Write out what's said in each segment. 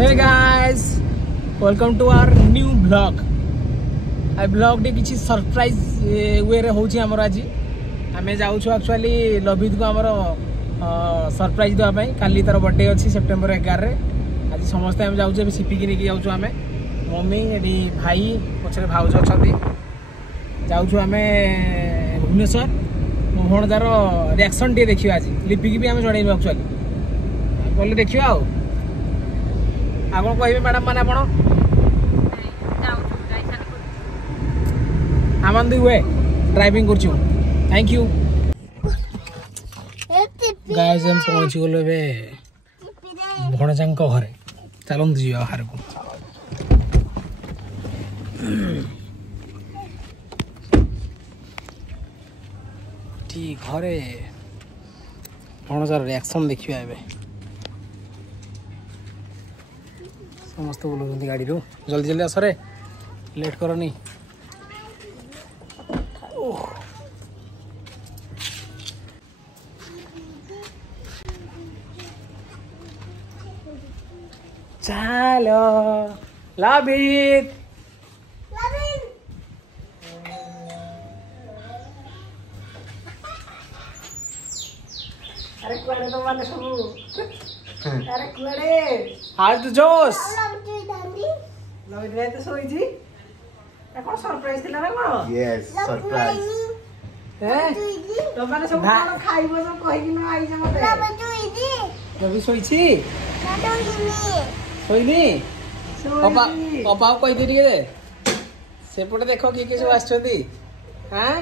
Hey guys, welcome to our new vlog. I vlog de किछि surprise वे रे होछि हमर आज हमें जाउ छु एक्चुअली लबित को हमर सरप्राइज देवा पई काली तार बर्थडे अछि सेप्टेम्बर 11 रे आज समस्त हम जाउ छु सीपी के जाउ छु हमें मम्मी एडी भाई पछरे भाउज अछंती जाउ छु हमें भुवनेश्वर मो भणदार रिएक्शन टे देखियो आज लिपि की भी हम जणैबो एक्चुअली बोले देखियो आ आपन कहबे मैडम माने आपण आमंदी हुए ड्राइविंग करछु थैंक यू गाइस हम पहुंच गलो बे भणजांक घरे चलन दियो आहार को ठीक घरे भणजार रिएक्शन देखियो आबे समस्त बोलुंदी गाड़ी रो जल्दी जल्दी आस रे लेट करनी चलो लबित अरे कुआडे तो माने सब अरे कुआडे आज तो जोश लबित भाई तो सोई जी ए कोन सरप्राइज दिला ना कोन यस सरप्राइज तो माने सब कोन खाइबो सब कहि कि न आई जे मते लबित सोई छी सोईनी पापा पापा कहि दे टिके दे सेपटे देखो कि सब आछथि हां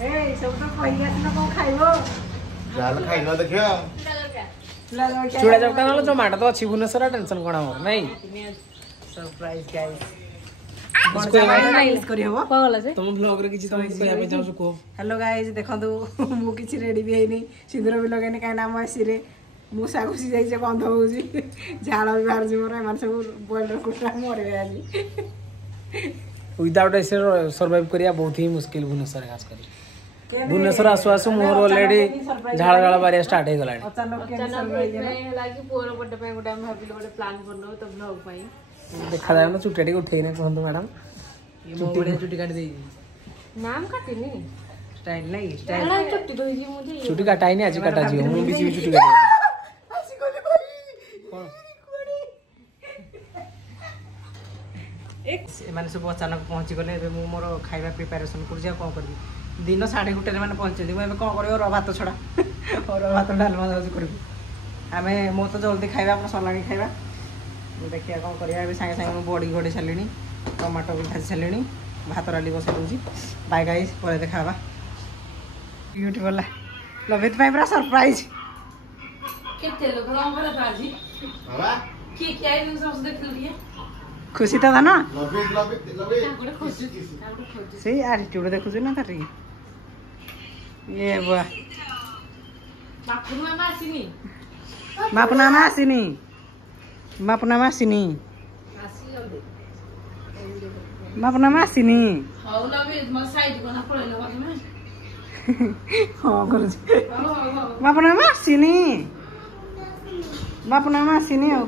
ए सब तो कहि आछन कोन खाइबो जाल खाइनो देखियो चूड़ा चपटा ना टमाटो तो अच्छी भुवनेश्वर टेंशन कोना मोर नहीं सरप्राइज गाइस तुम ब्लॉग रे किछि तुम कहया पे जाउ को हेलो गाइस देखंतु मु किछि रेडी भी हेनी सिंदूर भी लगेनी काई नाम आसी रे मु सागुसी जाई जे गंध होउजी झाड़ भी बाहर जे मोर एमान सब बोल्डर कुटा मरे आजी विदाउट ऐसे सर्वाइव करिया बहुत ही मुश्किल भुवनेश्वर खास करी भुवनेश्वर आसु आसु मोर ऑलरेडी झाड़ झाड़ बारिया स्टार्ट हे गलानी अचानक लागी पोर बर्थडे पे गोटे हम भाबिलो गोटे प्लान करनो तो ब्लॉग पाई देखा जाय ना चुटेडी उठेई ने कहंतु मैडम चुटी चुटी काट देई नाम काटिनी स्टाइल नहीं स्टाइल चुटी दोई जी मुझे चुटी काटाई नहीं आज काटा जी हम बीच चुटी काटे आसी कोले भाई कोन एक माने सब अचानक पहुंची गले एबे मु मोर खाइबा प्रिपरेशन कर जा कोन करबी दिन 12:30 माने पहुंचे दी मैं कोन करियो र भात छडा और भात डालमा जाउछ करबी हमें मो तो जल्दी खाइबा अपन सलागी खाइबा देखिया कोन करिया एबे संगे संगे बॉडी गोडे छलेनी टमाटो भी भाजी छलेनी भात डाली बसे दूजी बाय गाइस परे देखाबा ब्यूटीफुल लवित भाई बड़ा सरप्राइज केते लोग हम बड़ा बाजी बाबा की क्या है सब देख लिया खुशी था ना लवित खुशी से एटीट्यूड देखु ना तारी ये बुआ बापुना मासिनी बापुना मासिनी बापुना मासिनी हाउ लवित म साइड कोना पळेलो बापुना हां करू बापुना मासिनी हो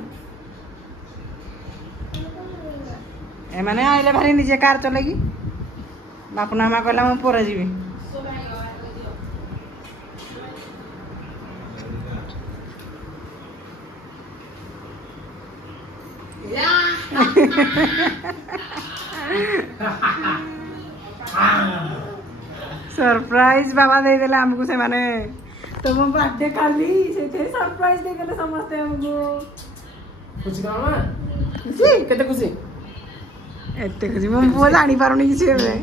ए माने आइले भारी निजे कार चलेगी बापुना मा कहला म पोरा जीवी सरप्राइज बाबा दे देला हमको से माने तो हम बर्थडे काली से थे सरप्राइज दे गेले समस्त हमको खुशी मामा खुशी केते खुशी एते खुशी हम वो जानी पारुनी किसी रे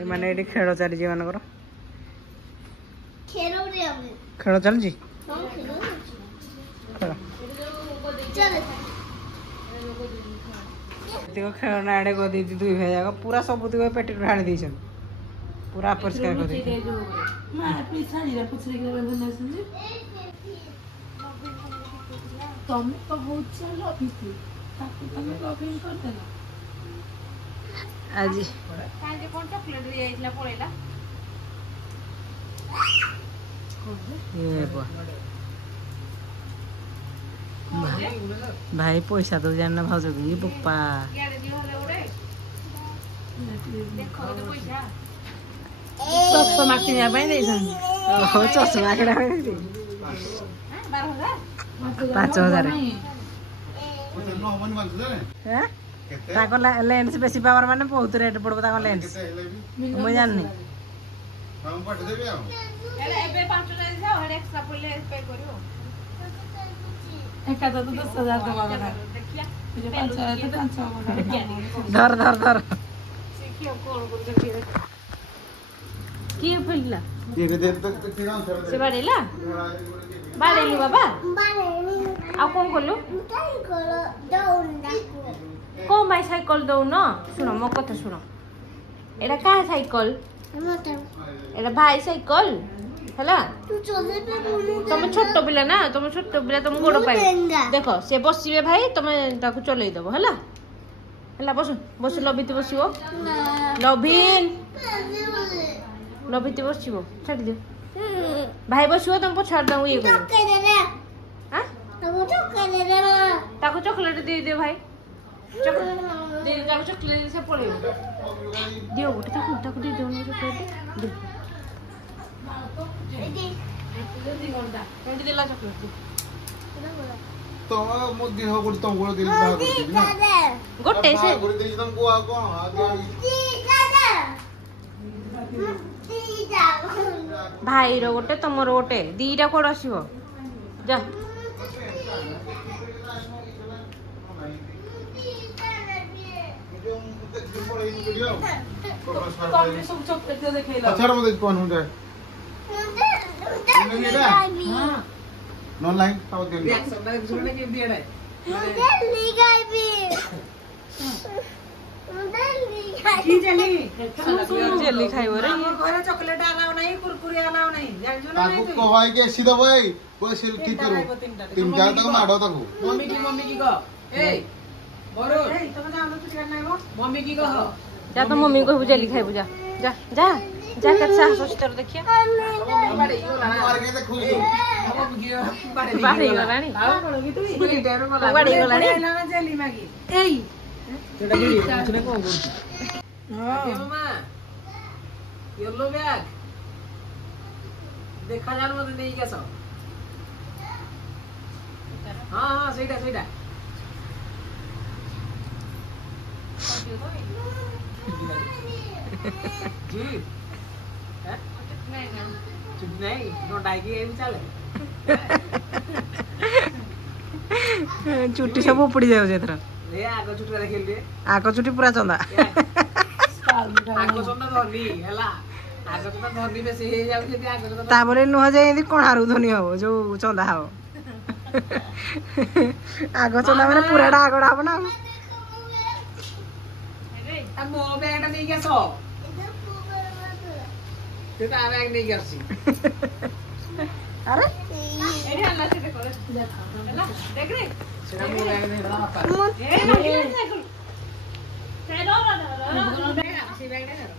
ए माने एडी खेळ चली जी मानकर खेळ चल जी देखो खेलना आड़े को दी दुई भाई जाक पूरा सब को पेट ढाड़ी देछन पूरा परिष्कार कर दे मां अपनी साड़ी रे पुछरे के बंधन सुन तुम तो बहुत चलो पीती ताकि तुम लॉगिन कर देना आज काल जे कोन चॉकलेट रे आइला पळेला ये भाई पैसा तो जानना भाज ये पप्पा चषमा किना चषमा किना 5,000 लेंस बेसी पावर माने बहुत रेट पड़ो लेंस मुझे जाननी धर धर धर से बाड़ेला बाड़ेलु बाबा आ कौन कलु कौन भाई साइकल दौन शुण मो कथा शुण एटा क्या साइकल एटा भाई साइकल है तुम छोट पिला ना तुम छोट पिला तुम गोड़ पाए देख से बसवे भाई तुम चलई दब है बस बस लभित बसो लभिन लभित बसो छाड़ दियो भाई बसो तुम छाड़ दो ये चॉकलेट दे दियो भाई चॉकलेट से पड़े दियो गोटे दे दो चॉकलेट तो मो देह गोटे तुम गोटे दिल बाहा करती ना गोटे से गोटे देई तुमको आ को भाई रो गोटे तुमर गोटे दीटा कोड आसीबो जा अच्छा मत कौन हो जाए हां नॉन लाइन ताऊ दे रिएक्शन ना जोड़ने के दिए है की जेली खाइबो रे ये कोरा चॉकलेट आलाव नहीं कुरकुरे आलाव नहीं जानजो ना नहीं ताको कहवाई के सीधा भाई कोई सिल ठीक करो तीन चार तक माडो तक मम्मी की कह ए बरो ए तुम ना आलू चिकन नहीं हो मम्मी की कह जा तो मम्मी को जेली खाइबो जा जा जा जा कच्चा सोचतर देखिए बाड़े देखो बाड़े गलानी बाड़े गलानी जेली मागी एई तेटा गिरी कुछ ना कोन करछ हां ए मामा येलो बैग देखा जान मत नहीं कैसा हां हां सेटा सेटा जी हैं नहीं नोटाई की एम चले चुट्टी सब उपड़ी जाउ जेथरा ए आगो चुट्टी रे खेल दे आगो चुट्टी पूरा चंदा आगो चंदा धरनी हला आगो चंदा धरनी बेसी हे जाउ जे आगो चंदा ताबरे नुह जाय एदी कोणारू धनी हो जो चंदा हो आगो चंदा माने पूरा आगोडा हो ना आ मो बैगटा नहीं गेसो तेटा बैग नहीं गेसी अरे एडी हल्ला से देखो हल्ला देख रे सेटा मो बैग नहीं हल्ला पापा ए ना साइकिल चलो बैग सी बैग नहीं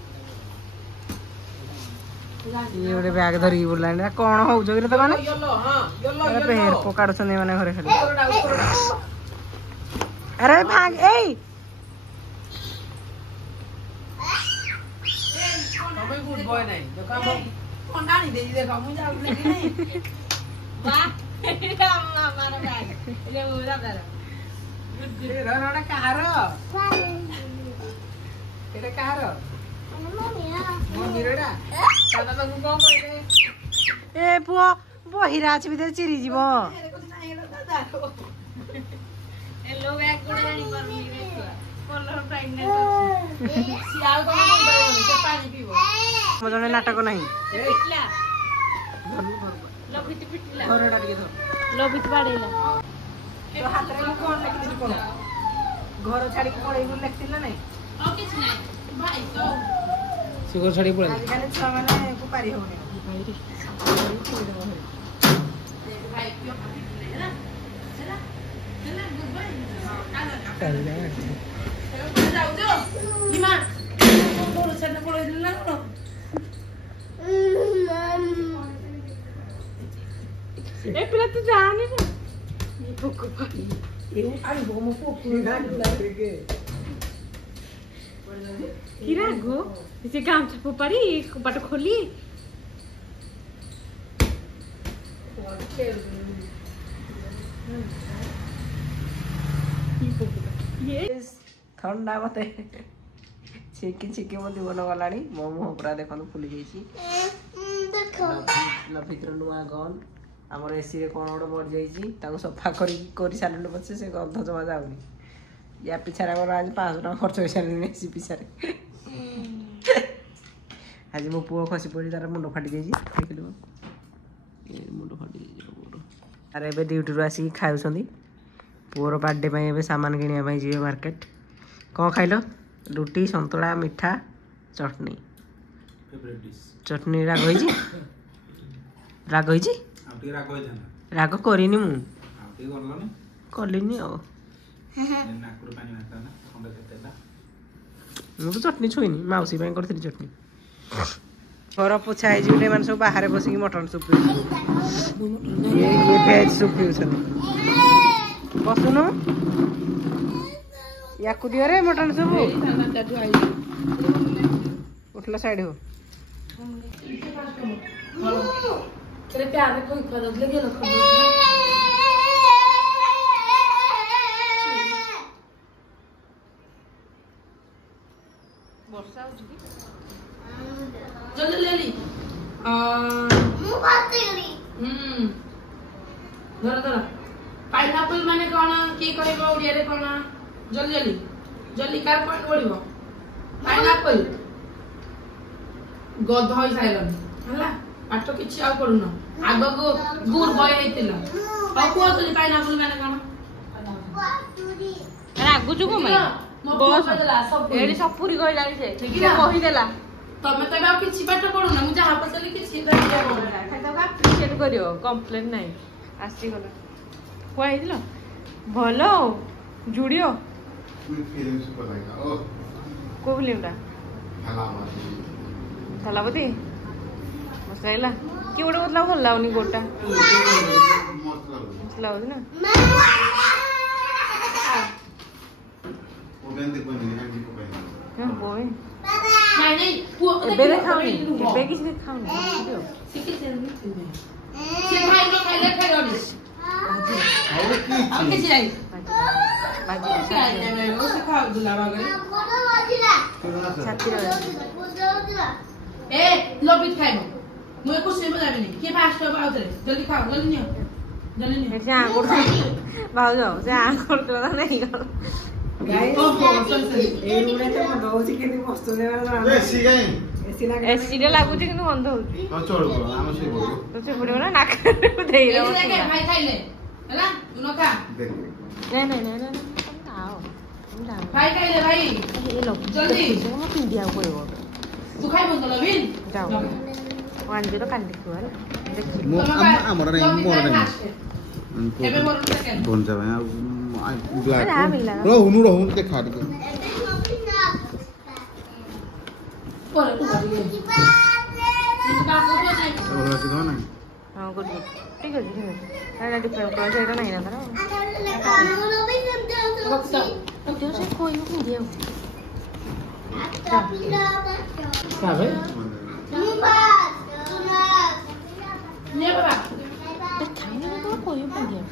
ये ओडे बैग धरी बोलानी कोन हो जगरे तो माने येलो हां येलो पेर पोकाड़ छने माने घरे खाली अरे भाग ए गुड बॉय नहीं देखो हम कोंडा नहीं देजी देखो मुझे आउट लगी नहीं वाह एटा मारो बैग ले बोला कर गुड रोड़ा कहारो एटा कहारो मम्मी रोड़ा दादा तो को कहले ए पुओ बहिरा अछि भीतर चिरी जीवो हेलो बैग कोडे जानी परमी रे कलर प्रेग्नेंट सियाल को से पानी पीबो मजने नाटक नहीं पिटला लभित पिटला घरडा के धर लभित बाडेला तो हाथ रे कोन लेखि कोन घर छाड़ी के पड़े गुल लेखिला नहीं आ किछ नहीं भाई तो सिगर छाड़ी पड़े आज काले छुआ माने को पारी होने भाई रे भाई क्यों है ना चला चला गुड बाय चल जा जाओ इमा बोलो से पड़े ना कोन ए पिला तू जाने ना ये पोको पानी आई वो मो पोको किरा गो इसे काम छपो पारी बाट खोली ये ठंडा मते छिकी छिकी मो जीवन गलानी मो मुह पूरा देखो फुली जाइए भितर नुआ गन आमर एसी रे कौन गोटे मर जाइए सफा कर सारे पचे से गंध जमा जाऊनी या पिछा आज 500 टका खर्च हो सारे एसी पिछा आज मो पुओ खसी पड़ी तार मुंड फाटी जाइए देख मुंड फाटी अरे ए ड्यूटी आसिक खाऊँ पुओर बर्थडे पे सामान किणा जी मार्केट कौन खाइल रुटी संतुला मिठा चटनी चटनी राग होइछि राग होइछि राग करिनी मु कलिनी मु तो चटनी छुईनी मौसी पे करथि चटनी घर पोछा है जी मैंने सब बाहर बसिक मटन सूप ये भेज सूप पिउछन बसुनु या दियो रे मटन सूप उठला साइड हो तेरे प्यार में कोई खदद लगे लो खदद वर्षा हो चुकी जल्दी ले ली मु बात करी धर धर पाइनएप्पल माने कोन की कहबो ओडिया रे कोन जल्दी जल्दी जल्दी कार पॉइंट ओडिबो पाइनएप्पल गध होई साइलन हला पाठ किछि आ पडुन आगो को गुड़ बय हेतिला आ को तली पाइनएप्पल माने कोन रागु जुगो मै बस एडी सपुरी कहि लानी से कहि देला तमे तबे आ किछि पाठ पडुन मु जहा पसली किछि कहि देबो खाइ तो अप्रिशिएट करियो कंप्लेन नै आसी गला कोइ हिलो भलो जुडियो को लिउडा थलापति मसला कि गोटे मतलब भल लाउनी गोटा मसला होती ना लबित खाइबो मुझे कुछ नहीं बता नहीं के फास्ट हो आओ जल्दी खाओ जल्दी नियो से आ कर भाव जाओ से आ कर तो नहीं कर गाइस ए रुने तो बहुत केनी मस्त देवा एसी गाई एसी रे लागु जे किनु बंद हो हां चलो हम से बोलो तो से पड़ो ना नाक देई रहो भाई खाइले हला तू न खा नहीं आओ भाई खाइले भाई ये लो जल्दी मैं पिंडिया पड़ो तू खाइ बंद लबिन जाओ वन जीरो कान देखो वाला मो हमर नहीं मोर नहीं एबे मोर सेकंड बोन जाबे ब्लैक रहनु ते खा दे पर तू बारी इनका को तो नहीं ओला से ना हां गुड ठीक है एटा डिफरेंट क्लास एटा नहीं ना बक्सा तो से कोई नहीं दियो क्या भाई ये बाबा तो खाने में तो कोई नहीं दियो